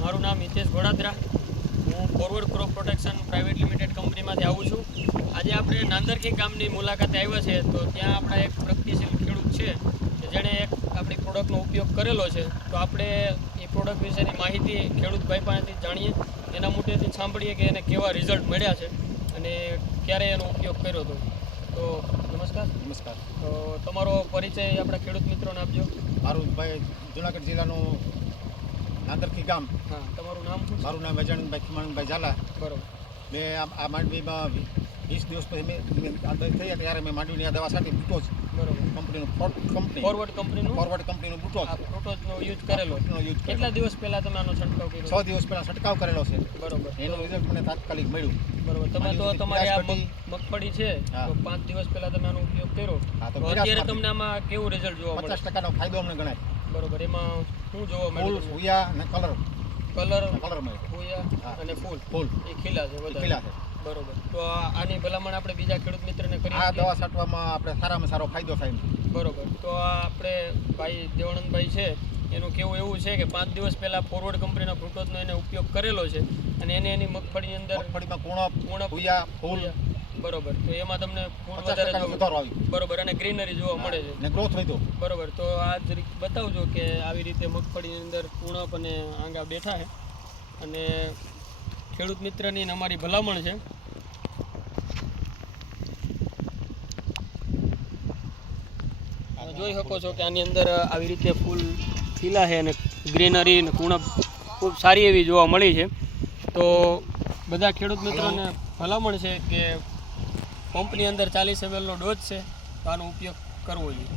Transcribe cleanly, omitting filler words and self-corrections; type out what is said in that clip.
મારું નામ હિતેશ ઘોડાદરા, હું forward crop protection private limited કંપનીમાંથી આવું છું. આજે આપણે નાંદરખી ગામની મુલાકાતે આવ્યા છે, તો ત્યાં આપણા એક પ્રગતિશીલ ખેડૂત છે કે જેણે એક આપણી પ્રોડક્ટનો ઉપયોગ કરેલો છે. તો આપણે એ પ્રોડક્ટ વિશેની માહિતી ખેડૂતભાઈ પાસેથી જાણીએ, એના મોટેથી સાંભળીએ કે એને કેવા રિઝલ્ટ મળ્યા છે અને ક્યારે એનો ઉપયોગ કર્યો હતો. તો નમસ્કાર. તો તમારો પરિચય આપણા ખેડૂત મિત્રોને આપજો. મારું ભાઈ જુનાગઢ જિલ્લાનું નાંદરખી ગામ. હા, તમારું નામ શું? મારું નામ અજાણભાઈ ખીમાણભાઈ ઝાલા. બરોબર. મેં આ માંડવીમાં 20 દિવસ પછી મેં થયા ત્યારે મેં માંડવીની આ દવા છાંટી બુટોજ બરોબર. ફોરવર્ડ કંપનીનું બુટોજ પ્રોટોજનો યુઝ કરેલો. કેટલા દિવસ પહેલા તમે આનો છંટકાવ કર્યો? 6 દિવસ પહેલાં છંટકાવ કરેલો છે. બરોબર. એનું રિઝલ્ટ મને તાત્કાલિક મળ્યું. બરોબર. તમે તો તમારી આ મગફળી છે તો 5 દિવસ પહેલા તમે આનો ઉપયોગ કર્યો. તો અત્યારે તમને આમાં કેવું રિઝલ્ટ જોવા મળે? 50% ફાયદો અમને ગણાય. બરોબર. એમાં શું જોવા મળે? ફૂયા અને કલર મળે. ફૂયા અને ફૂલ એ ખીલા છે વધારે. બરોબર. તો આની ભલામણ આપણે બીજા ખેડૂત મિત્રને કરીએ. આ દવા છાંટવામાં આપણે સારામાં સારો ફાયદો થાય. બરોબર. તો આ આપણે ભાઈ દેવાનંદભાઈ છે, એનું કેવું એવું છે કે 5 દિવસ પહેલાં ફોરવર્ડ કંપનીના ફ્રૂટોઝનો એને ઉપયોગ કરેલો છે અને એની મગફળીની અંદર પૂર્ણ ફૂયા ફૂલ. બરોબર. તો એમાં તમને ફૂલ વધારે સુધારો આવ્યો. બરોબર. અને ગ્રીનરી જોવા મળે છે ને ગ્રોથ વધ્યો. બરોબર. તો આ જરીક બતાવજો કે આવી રીતે મગફળીની અંદર પૂર્ણપ અને આંગા બેઠા છે અને ખેડૂત મિત્રની અમારી ભલામણ છે. જોઈ શકો છો કે આની અંદર આવી રીતે ફૂલ ખીલા છે અને ગ્રીનરી અને કુણપ ખૂબ સારી એવી જોવા મળી છે. તો બધા ખેડૂત મિત્રોને ભલામણ છે કે પંપની અંદર 40 ml નો ડોઝ છે, તો આનો ઉપયોગ કરવો જોઈએ.